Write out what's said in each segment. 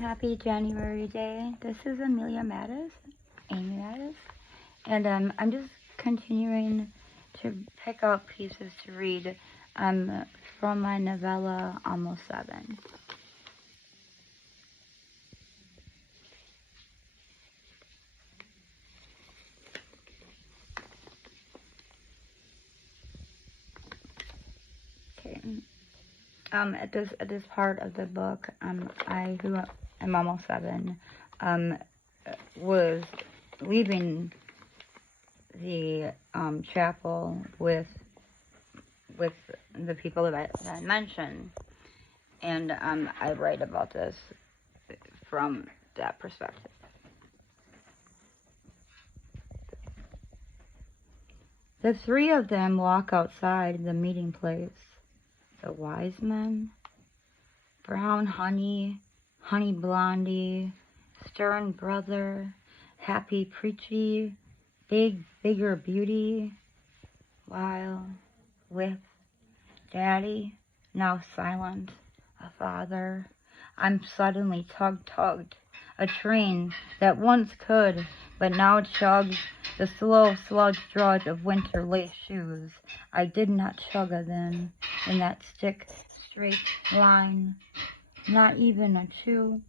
Happy January Day. This is Amelia Matus, Amy Matus, and I'm just continuing to pick out pieces to read from my novella Almost 7. Okay. At this part of the book, I, who am almost 7, was leaving the chapel with the people that I mentioned, and I write about this from that perspective. The three of them walk outside the meeting place. The wise men, brown honey, honey blondie, stern brother, happy preachy, bigger beauty, while with daddy, now silent, a father, I'm suddenly tugged, a train that once could, but now chugs the slow sludge drudge of winter lace shoes. I did not chug then, in that straight line, not even a two,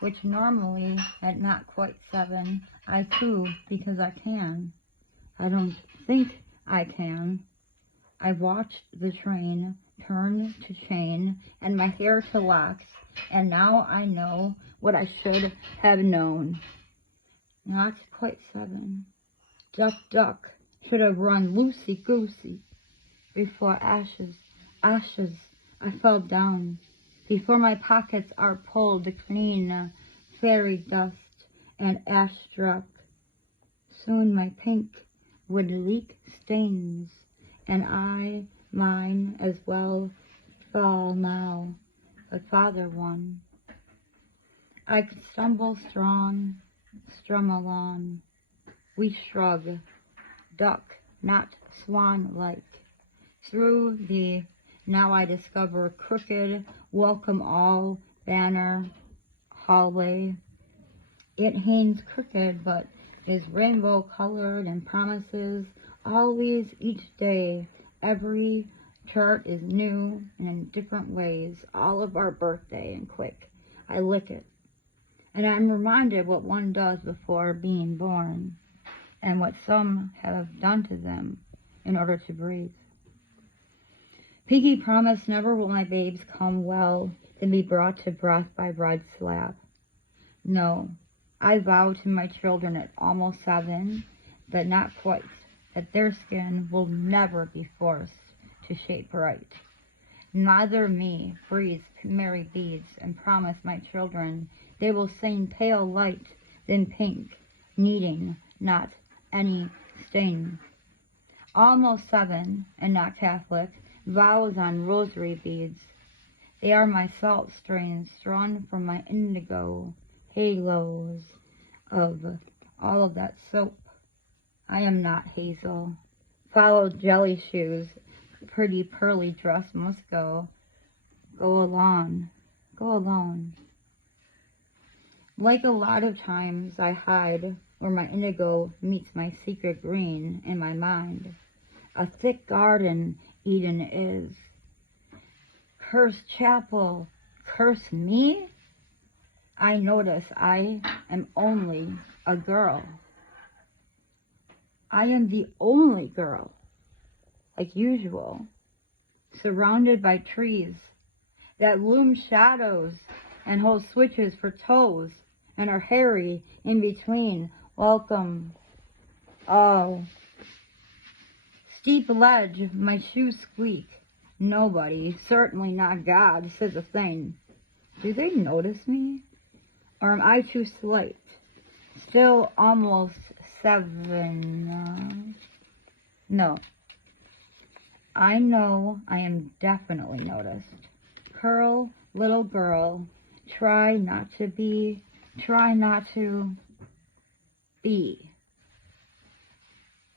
which normally, at not quite 7, I coo because I can. I don't think I can. I watched the train turn to chain and my hair to locks, and now I know what I should have known. Not quite 7. Duck, should have run loosey-goosey. Before ashes, I fell down. Before my pockets are pulled clean, fairy dust and ash struck. Soon my pink would leak stains, and mine as well, fall now, but father won. I could stumble strong, strum along. We shrug, duck, not swan-like, through the, now I discover, crooked, welcome all banner hallway. It hangs crooked, but is rainbow-colored and promises always, each day. Every chart is new and in different ways. All of our birthday and quick. I lick it. And I'm reminded what one does before being born, and what some have done to them in order to breathe. Piggy promised never will my babes come well and be brought to breath by bread slab. No, I vow to my children at almost 7, but not quite, that their skin will never be forced to shape right. Neither me freeze merry beads and promise my children they will sing pale light than pink, needing not any stain. Almost 7, and not Catholic, vows on rosary beads. They are my salt strains drawn from my indigo halos of all of that soap. I am not hazel. Follow jelly shoes, pretty pearly dress must go. Go alone. Like a lot of times I hide where my indigo meets my secret green in my mind. A thick garden Eden is. Curse chapel, curse me? I notice I am only a girl. I am the only girl, like usual, surrounded by trees that loom shadows and hold switches for toes and are hairy in between. Welcome. Oh. Steep ledge, my shoes squeak. Nobody, certainly not God, says a thing. Do they notice me? Or am I too slight? Still almost 7. No. I know I am definitely noticed. Curl, little girl, try not to be.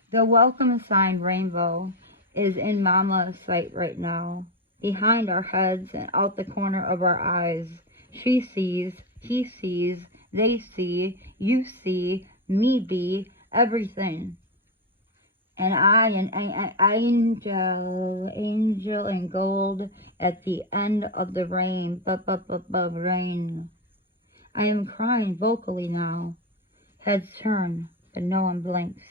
The welcome sign rainbow is in Mama's sight right now, behind our heads and out the corner of our eyes. She sees, he sees, they see, you see, me be, everything. And I, an angel in gold at the end of the rain, rain. I am crying vocally now. Heads turn, but no one blinks.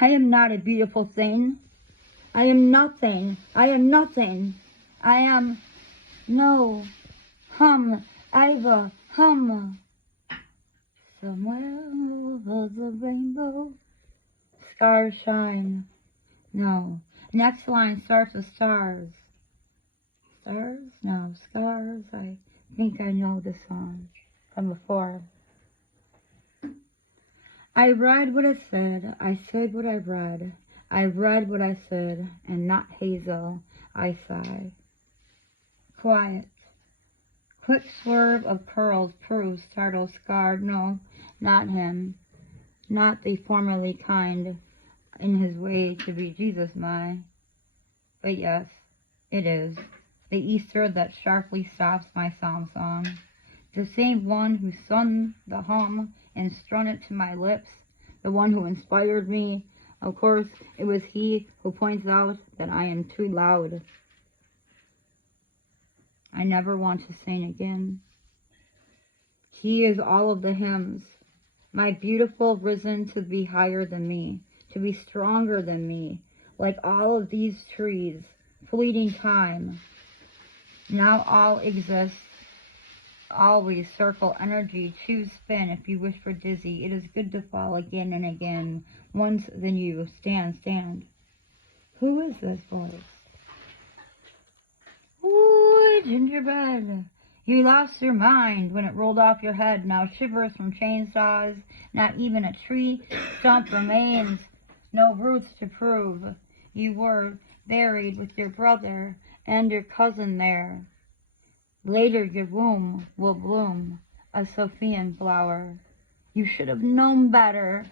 I am not a beautiful thing. I am nothing. I am nothing. I am no. Iva, somewhere over the rainbow, scars shine. No. Next line starts with stars. Stars? No, scars. I think I know this song from before. I read what it said. I said what I read. I read what I said, and not Hazel. I sigh. Quiet. Quick swerve of curls proves startled, scarred. No, not him. Not the formerly kind in his way to be Jesus, my. But yes, it is. The Easter that sharply stops my psalm song. The same one who sung the hum and strung it to my lips. The one who inspired me. Of course, it was he who points out that I am too loud. I never want to sing again. He is all of the hymns. My beautiful risen to be higher than me, to be stronger than me, like all of these trees, fleeting time. Now all exists, always circle energy, choose spin if you wish for dizzy. It is good to fall again and again, once then you, stand. Who is this voice? Ooh, gingerbread. You lost your mind when it rolled off your head, now shivers from chainsaws. Not even a tree stump remains, no roots to prove. You were buried with your brother and your cousin there. Later your womb will bloom, a Sophian flower. You should have known better.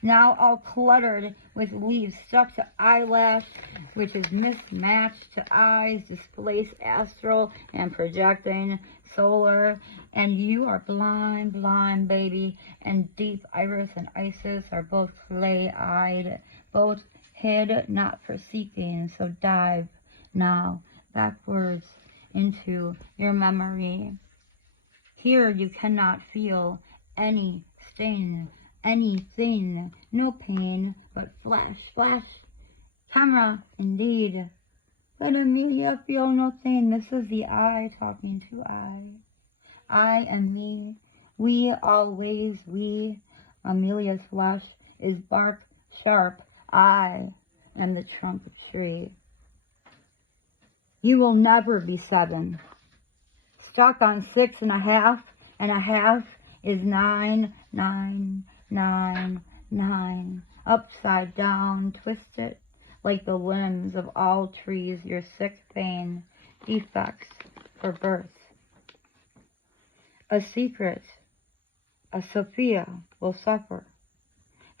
Now all cluttered with leaves stuck to eyelash, which is mismatched to eyes, displaced astral and projecting solar. And you are blind, baby, and deep iris and Isis are both clay-eyed, both hid not for seeking. So dive now backwards into your memory. Here you cannot feel any sting, anything, no pain, but flash, camera, indeed. But Amelia, feel no thing. This is the I talking to I and me, we always, we. Amelia's flesh is bark sharp. I am the trunk of tree. You will never be 7. Stuck on 6.5, and a half is 9, 9, 9, 9. Upside down, twisted like the limbs of all trees, your sick pain, defects for birth. A secret, a Sophia will suffer.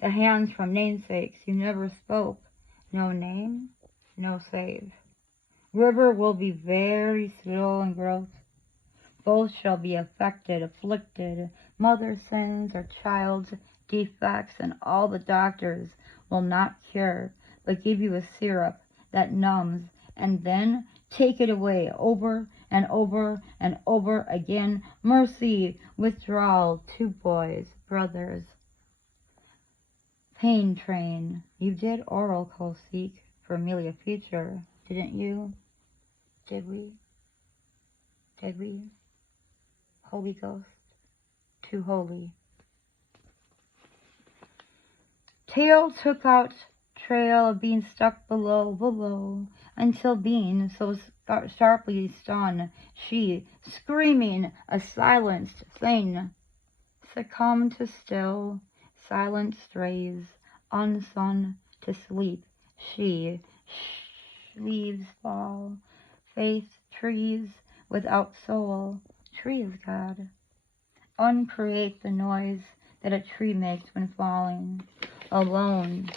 The hands from namesakes you never spoke, no name, no save. River will be very slow in growth. Both shall be affected, afflicted, mother sins or child's defects, and all the doctors will not cure, but give you a syrup that numbs, and then take it away over and over and over again. Mercy, withdrawal, 2 boys, brothers. Pain train. You did oral co-seek for Amelia Future, didn't you? Did we? Holy Ghost, too holy. Tail took out trail of being stuck below, until being so sharply stunned, she, screaming, a silenced thing, succumbed to still, silent strays, unsun to sleep. She, leaves fall, faith trees without soul. Tree is God. Uncreate the noise that a tree makes when falling, alone,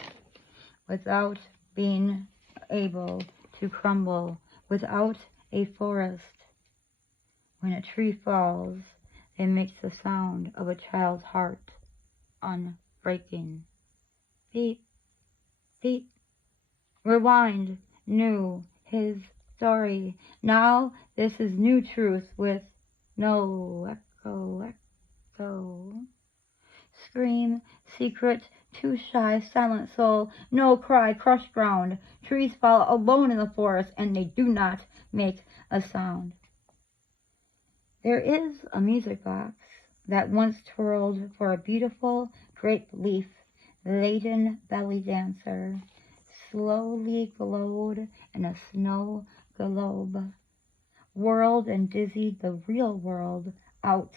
without being able to crumble, without a forest. When a tree falls, it makes the sound of a child's heart, unbreaking. Beep, beep. Rewind, new, his story. Now this is new truth with no echo, echo. Scream, secret, too shy, silent soul, no cry, crushed ground. Trees fall alone in the forest, and they do not make a sound. There is a music box that once twirled for a beautiful grape-leaf-laden belly dancer, slowly glowed in a snow globe, whirled and dizzied the real world out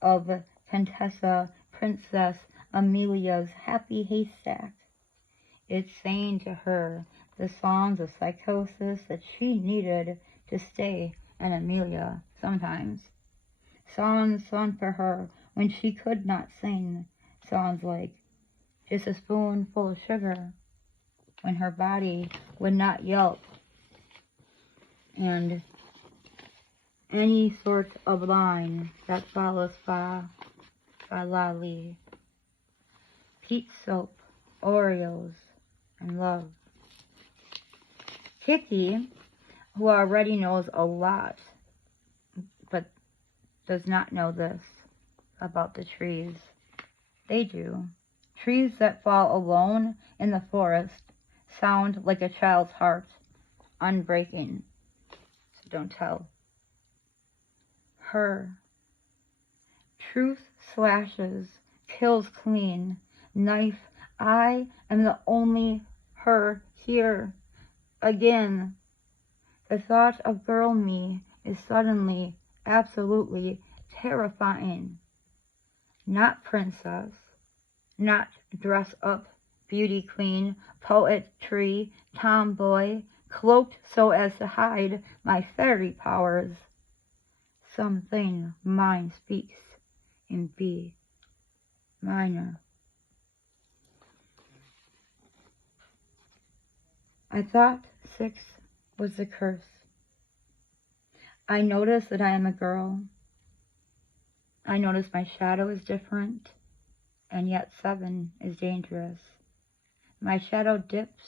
of Contessa Princess Amelia's happy haystack. It sang to her the songs of psychosis that she needed to stay an Amelia sometimes. Songs sung for her when she could not sing. Songs like just a spoonful of sugar when her body would not yelp, and any sort of line that follows fa, lolly, peach soap, Oreos, and love. Kiki, who already knows a lot, but does not know this about the trees. They do. Trees that fall alone in the forest sound like a child's heart, unbreaking. So don't tell her. Truth slashes, kills clean. Knife, I am the only her here. Again, the thought of girl me is suddenly, absolutely terrifying. Not princess, not dress-up beauty queen, poetry, tomboy, cloaked so as to hide my fairy powers. Something mine speaks in B minor. I thought 6 was the curse. I notice that I am a girl. I notice my shadow is different, and yet 7 is dangerous. My shadow dips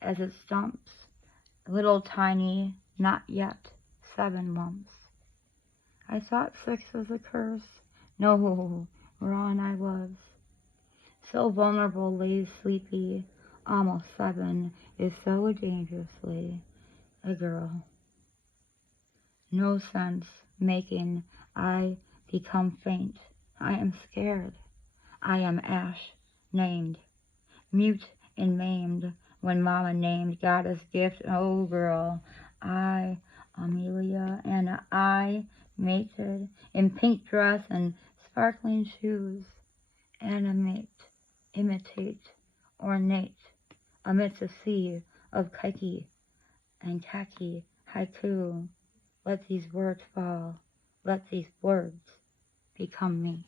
as it stumps, little tiny, not yet 7 lumps. I thought 6 was a curse. No, wrong I was. So vulnerable lays sleepy, almost 7 is so dangerously a girl. No sense making I become faint. I am scared. I am ash named, mute and maimed when mama named goddess gift. Oh girl, I, Amelia, and I mated in pink dress and sparkling shoes, animate, imitate, ornate, amidst a sea of kiki and khaki haiku. Let these words fall. Let these words become me.